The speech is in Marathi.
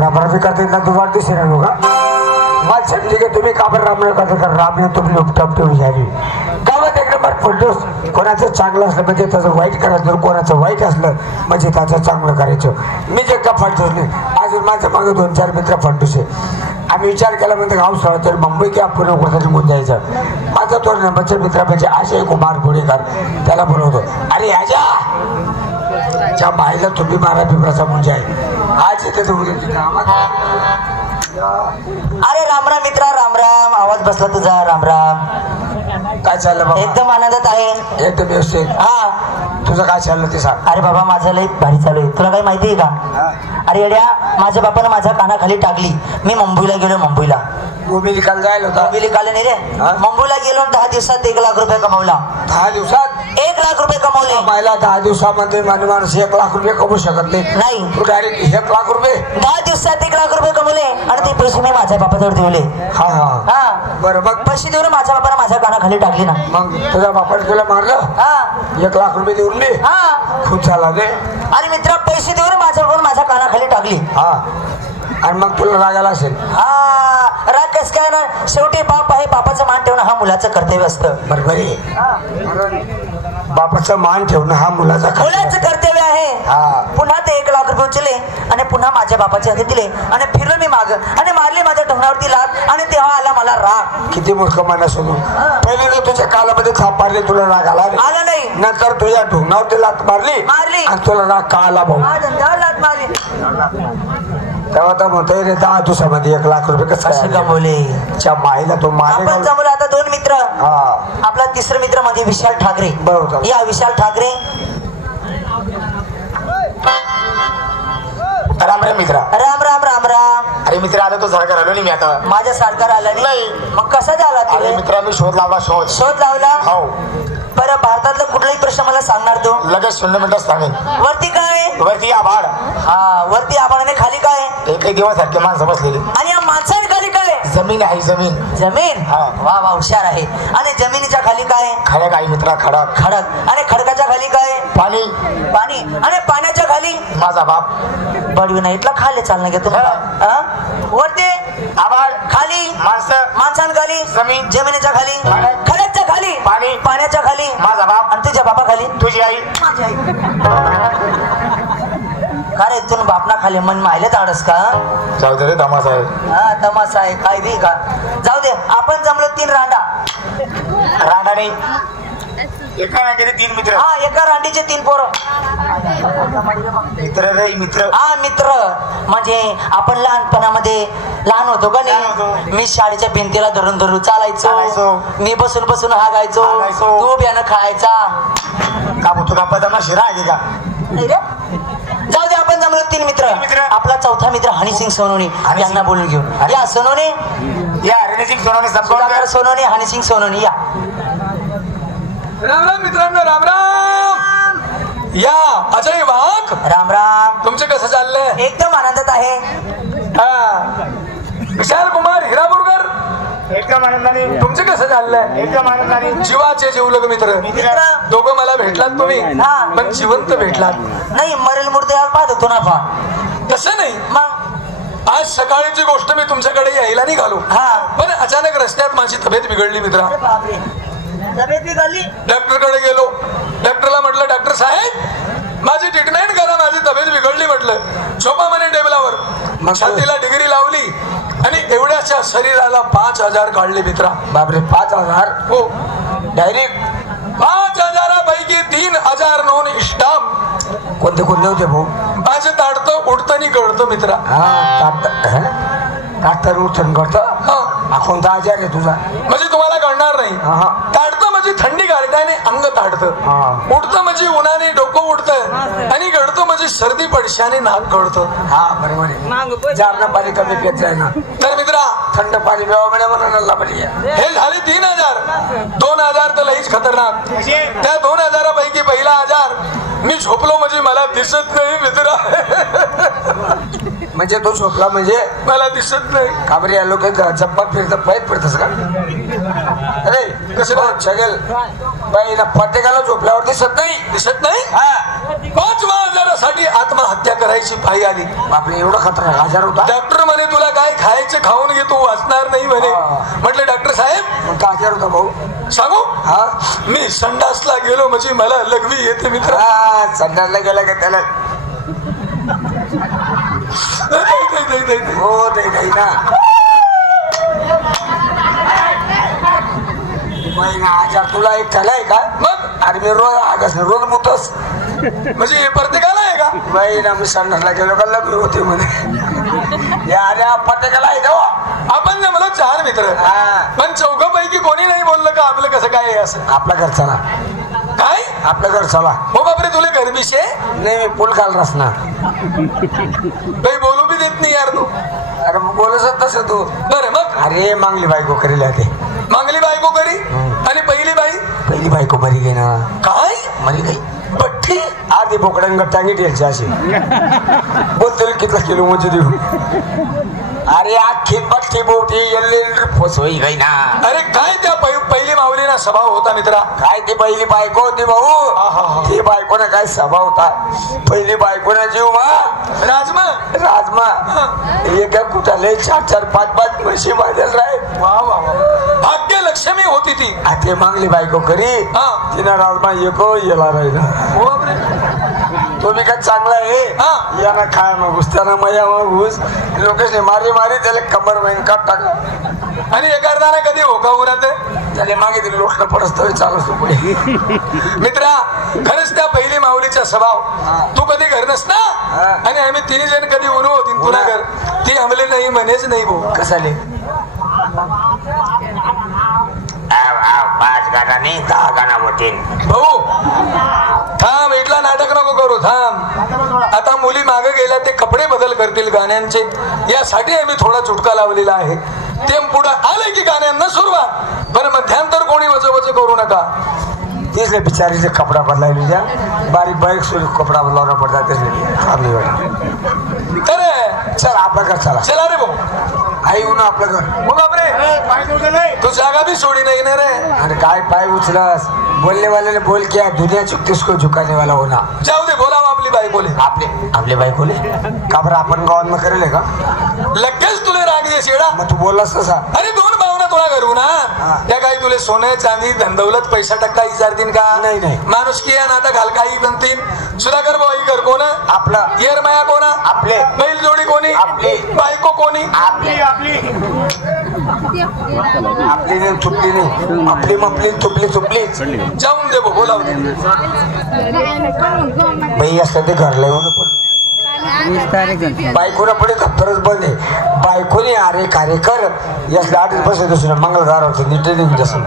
रामराजे करते ना तू वाढदिवस राहू का मला समजे की तुम्ही का बरं रामराज करते कारण रामने तुम्ही उपटापटी झाली गावात एक नंबर फोटोस कोणाचं चांगलं असलं म्हणजे त्याचं वाईट करायचं कोणाचं वाईट असलं म्हणजे त्याचं चांगलं करायचं मी जे का फंटूस नाही अजून माझ्या मागे 2-4 मित्र फंटूस आहे आम्ही विचार केला म्हणजे गाव सोडा तर मुंबई किंवा पुणे कोणत्या निघून जायचं माझा तो नंबरच्या मित्र म्हणजे अजय कुमार गोडेकर त्याला बोलवतो अरे आजा त्या बाईला तुम्ही मारा पिपराचा मुंजा आहे आज येते अरे रामराम मित्रा रामराम आवाज बसला तुझा रामराम काय चाललं बाबा एकदम आनंदात आहे एकदम व्यवस्थित हा तुझं काय चाललं ते सांग अरे बाबा माझं लई भारी चालू आहे तुला काही माहिती आहे का अरे येड्या माझ्या बापानं माझ्या कानाखाली टाकली मी मुंबईला गेलो मुंबईला मुंबई काल जायला होता मुंबईला काल नाही रे मुंबईला गेलो 10 दिवसात 1 लाख रुपये कमवला 10 दिवसात 1 लाख रुपये कमवले बायला 10 दिवसामध्ये माणूस 1 लाख रुपये कमवू शकत नाही तू डायरेक्ट 1 लाख रुपये 10 दिवसात 1 लाख रुपये कमवले आणि ते पैसे मी माझ्या बापाजवळ ठेवले हा हा हा बरं मग पैसे देऊन माझ्या बापानं माझ्या कानाखाली टाकली ना मग तुझ्या बापाने तुला मारलं हा 1 लाख रुपये देऊन मी हा खूप झाला रे आणि मित्रा पैसे देऊन माझ्या बापानं माझ्या कानाखाली टाकली हा आणि मग तुला रागाला असेल हा राग कस काय ना शेवटी बाप आहे बापाचं मान ठेवणं हा मुलाचं कर्तव्य असतं बरोबर आहे बापाचं मान ठेवणं हा मुलाचं कर्तव्य आहे पुन्हा ते 1 लाख रुपये उचलले आणि पुन्हा माझ्या बापाच्या हाती दिले आणि फिरलो मी माग आणि मारली माझ्या ढोंगणावरती लात आणि तेव्हा आला मला राग किती मूर्ख माणूस होतो पहिले तुझ्या कालामध्ये थाप मारले तुला राग आला नाही नंतर तुझ्या ढोंगणावरती लात मारली आणि तुला राग का आला भाऊ लात मारली तेव्हा तर म्हणतोय रे 10 दिवसामध्ये 1 लाख रुपये कसं कमवले माईला तो आपण जमलो आता 2 मित्र आपला तिसरा मित्र म्हणजे विशाल ठाकरे बरोबर या विशाल ठाकरे राम राम मित्रा राम राम राम राम अरे मित्र आता तो सरकार आलो नाही मी आता माझ्या सरकार आलं नाही मग कसा झाला अरे मित्रा मी शोध लावला शोध लावला हो बरं भारतातला कुठलाही प्रश्न मला सांगणार तो लगेच 0 मिनिटात सांगेन वरती काय वरती आभाळ हा वरती आभाळाने खाली काय एकही दिवस सारखे माणसं बसलेली आणि या माणसाने खाली काय जमीन आहे जमीन जमीन हा वा वा हुशार आहे आणि जमिनीच्या खाली काय खडक आहे मित्रा खडक खडक आणि खडकाच्या खाली काय पाणी पाणी आणि पाण्याच्या खाली माझा बाप बडवी नाही इथला खाली चालणं घेतो वरती आभाळ खाली माणसं माणसांखाली जमीन जमिनीच्या खाली खडकच्या खाली पाणी पाण्याच्या खाली माझा बाप आणि तुझ्या बापा खाली तुझी आई माझी आई का रे तू बापना खाली मन माहिले धाडस का जाऊ दे रे तमाशा आहे हा तमाशा आहे काय बी का जाऊ दे आपण जमलो 3 रांडा रांडा नाही एका रांगेने 3 मित्र हा एका रांडीचे 3 पोरं मित्र रे मित्र हा मित्र म्हणजे आपण लहानपणामध्ये लहान होतो का नाही मी शाळेच्या भिंतीला धरून धरून चालायचो मी बसून बसून हागायचो तू बियाणं खायचा का होतो का पदामा शिरा आहे का नाही रे जाऊ दे आपण जमलो 3 मित्र आपला चौथा मित्र हनीसिंग सोनोनी यांना बोलून घेऊ या सोनोनी या हनीसिंग सोनोनी सुधाकर सोनोनी हनीसिंग सोनोनी या राम राम मित्रांनो राम राम या अजय वाघ राम राम तुमचे कसं चाललंय एकदम आनंदात आहे विशाल कुमार हिरापूरकर एकदम आनंदाने तुमचे कसं चाललंय एकदम आनंदाने जीवाचे जीवलग मित्र दोघं मला भेटलात तुम्ही पण जिवंत भेटलात नाही मरेल मूर्ती पाहत होतो ना पा तसं नाही मग आज सकाळची गोष्ट मी तुमच्याकडे यायला निघालो पण अचानक रस्त्यात माझी तब्येत बिघडली मित्रा डॉक्टरकडे गेलो डॉक्टरला म्हटलं डॉक्टर साहेब माझी ट्रीटमेंट करा माझी तब्येत बिघडली म्हटलं झोपा म्हणे टेबलावर छातीला डिग्री लावली आणि एवढ्याच्या शरीराला 5,000 काढले मित्रा बापरे 5,000 हो डायरेक्ट 5,000 पैकी 3,000 नोन स्टाफ कोणते कोणते होते भाऊ माझे ताडतं उडतं आणि गळतं मित्रा डॉक्टर उठून करतो कोणता आजार आहे तुझा म्हणजे तुम्हाला कळणार नाही ताडतं म्हणजे थंडी काढते आणि अंग ताडतं उडतं म्हणजे उन्हाने डोकं उडतं आणि गळतं म्हणजे सर्दी पडशाने नाक गळतं हा बरोबर आहे जारणं पाणी कमी पेट जाय ना तर मित्रा थंड पाणी प्यावा म्हणे म्हणाला पाहिजे हे झाले 3,000 2,000 तर लईच खतरनाक त्या 2,000 पैकी पहिला आजार मी झोपलो म्हणजे मला दिसत नाही मित्रा म्हणजे तो झोपला म्हणजे मला दिसत नाही. काबरी या लोक जप्पा फिरत पायत पडतस का? अरे कसं बघ छगेल बाई ना प्रत्येकाला झोपल्यावर दिसत नाही. दिसत नाही. हा 5,000साठी आत्महत्या करायची पायी आली. बापरे एवढा खतरा आजार होता. डॉक्टर म्हणे तुला काय खायचं खाऊन घे तू वाचणार नाही म्हणे. म्हटलं डॉक्टर साहेब मग का आजार होता भाऊ? सांगू हा मी संडासला गेलो म्हणजे मला लघवी येते मित्र. हा संडासला गेला का त्याला हो नाही ना महिना आजार तुला एक झालाय का? मग अरे मी रोज मुतस म्हणजे हे प्रत्येकाला आहे का? महिना मी संडासला गेलो का लग्न होते म्हणे. या प्रत्येकाला आहे तेव्हा. आपण जमलो 4 मित्र. पण चौघापैकी कोणी नाही बोललं का आपलं कसं काय आहे असं? आपला घर चला. काय आपलं घर चला. हो बापरे तुला गरमीशे नाही मी पूल घाल रसना काही बोलू बी देत नाही यार तू. अरे बोलत तस तू. बरं मग अरे मागली बायको करेल ते. मागली बायको करी आणि पहिली बायको मरी गई ना. काय मरी गई पठ्ठी आधी बोकड्यान टांगी द्यायची अशी बोलते कितला किलो म्हणजे देऊ. अरे आखी पठ्ठी बोटी फसवई गई ना. अरे काय त्या पहिली माऊलीना स्वभाव होता मित्रा. काय ती पहिली बायको होती भाऊ. ती बायकोना काय स्वभाव होता. पहिली बायकोना जीव राजमा एका कुठाले 4-4, 5-5 म्हशी बांधेल राय. वा वा वा भाग्य लक्ष्मी होती ती. ते मागली बायको करी तिना राजमा एको येला राहिला. तुम्ही काय चांगला आहे याना खाय मागूस त्याला मया मागूस लोकेशने मारी त्याला कंबर काट टाकला आणि एखादा कधी होका उरात त्याला मागे तरी लोटणं पडत चालू असतो पुढे. मित्रा खरंच त्या पहिली माऊलीचा स्वभाव. तू कधी घर नसता आणि आम्ही 3 जण कधी उरू होती तुला घर ती हमले नाही म्हणेच नाही भाऊ. कसाले 5 गाणा नाही 10 गाणा होतील भाऊ. थांब इथला नाटक नको करू थांब. आता मुली मागे गेल्या ते कपडे बदल करतील गाण्यांचे यासाठी आम्ही थोडा चुटका लावलेला आहे. ते पुढे आले की गाण्यांना सुरुवात. पण मध्यांतर कोणी वजवज करू नका. इसलिए बिचारी कपड़ा बदलायला द्या. बारीक सोरी कपड़ा बदलावना पडतात तर चल आपलं घर चला. चला रे भाऊ आई येऊ ना आपलं घर. मग बापरे तू जागा भी सोडी नाही ना रे. अरे काय पाय उचलस बोलने वाले ने बोल किया दुनिया चुकती उसको झुकाने वाला होना. जाऊ दे बोलावं आपली बायकोले. आपले बायकोले का बरं आपण गावात करेल का? लगेच तुला राग ये शेडा. मग तू बोललास तसा. अरे 2 भावना तुला करू ना त्या काही तुले सोनं चांदी धनदौलत पैसा टक्का विचारतील का? नाही माणूस की नाता घाल काही बनतील. सुधाकर भाऊ घर कोण आपला येर माया कोणा आपले बैल जोडी कोणी आपली बायको कोणी आपली नाही चुपली नाही आपली मपली चुपली जाऊन दे बोलाव दे. बाई असलं ते घरला येऊन बायकोला पुढे दप्तरच बंद आहे. बायकोने अरे कार्य कर याच 8 बसत मंगळदार होतं नीट निघून जसं